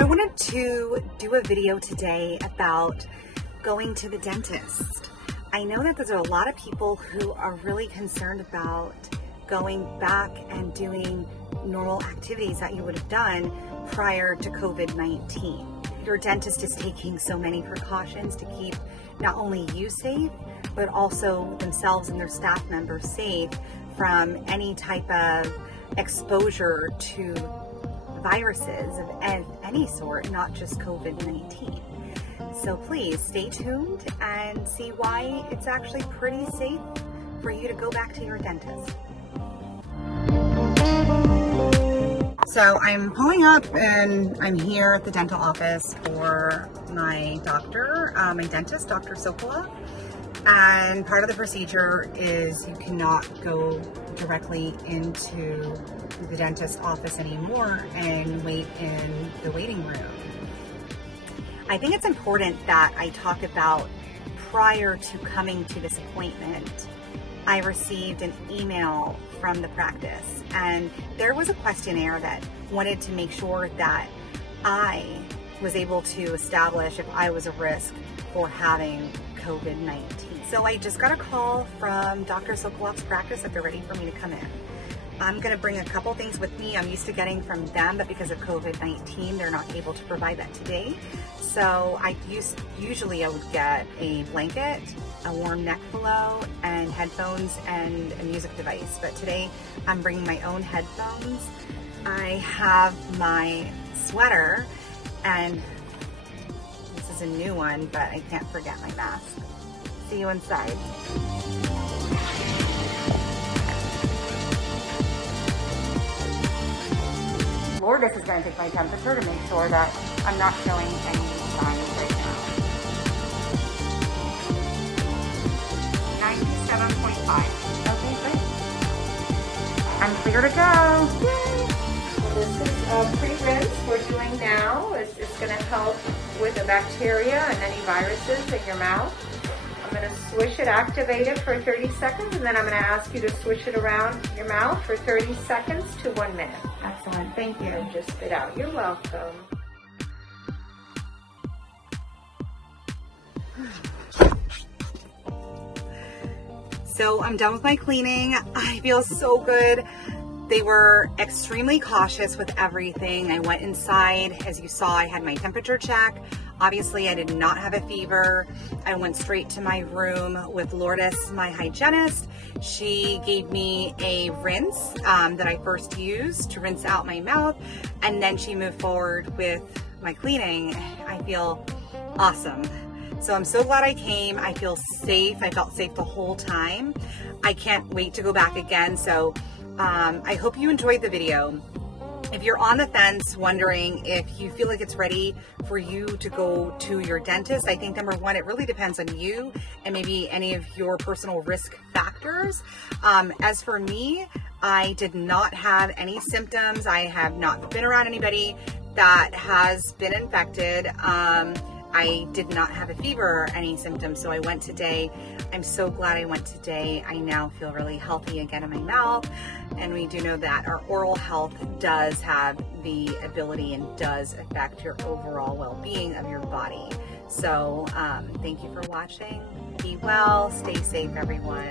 I wanted to do a video today about going to the dentist. I know that there's a lot of people who are really concerned about going back and doing normal activities that you would have done prior to COVID-19. Your dentist is taking so many precautions to keep not only you safe, but also themselves and their staff members safe from any type of exposure to viruses of any sort, not just COVID-19. So please stay tuned and see why it's actually pretty safe for you to go back to your dentist. So I'm pulling up and I'm here at the dental office for my doctor, my dentist, Dr. Sokoloff. And part of the procedure is you cannot go directly into the dentist's office anymore and wait in the waiting room. I think it's important that I talk about prior to coming to this appointment. I received an email from the practice, and there was a questionnaire that wanted to make sure that I was able to establish if I was a risk for having COVID-19. So I just got a call from Dr. Sokoloff's practice that they're ready for me to come in. I'm going to bring a couple things with me I'm used to getting from them, but because of COVID-19, they're not able to provide that today. So usually I would get a blanket, a warm neck pillow, and headphones and a music device. But today I'm bringing my own headphones. I have my sweater, and this is a new one, but I can't forget my mask. See you inside. Lourdes is going to take my temperature to make sure that I'm not showing any signs right now. 97.5. Okay, good. I'm clear to go. Yay! So this is a pre-rinse we're doing now. It's going to help with the bacteria and any viruses in your mouth. I'm going to swish it, activate it for 30 seconds, and then I'm going to ask you to swish it around your mouth for 30 seconds to 1 minute. Excellent, thank you. And just spit out. You're welcome. So I'm done with my cleaning. I feel so good. They were extremely cautious with everything. I went inside. As you saw, I had my temperature check. Obviously, I did not have a fever. I went straight to my room with Lourdes, my hygienist. She gave me a rinse that I first used to rinse out my mouth, and then she moved forward with my cleaning. I feel awesome. So I'm so glad I came. I feel safe. I felt safe the whole time. I can't wait to go back again. So I hope you enjoyed the video. If you're on the fence wondering if you feel like it's ready for you to go to your dentist, I think number one, it really depends on you and maybe any of your personal risk factors. As for me, I did not have any symptoms. I have not been around anybody that has been infected. I did not have a fever or any symptoms, so I went today. I'm so glad I went today. I now feel really healthy again in my mouth, and we do know that our oral health does have the ability and does affect your overall well-being of your body. So thank you for watching. Be well, stay safe, everyone.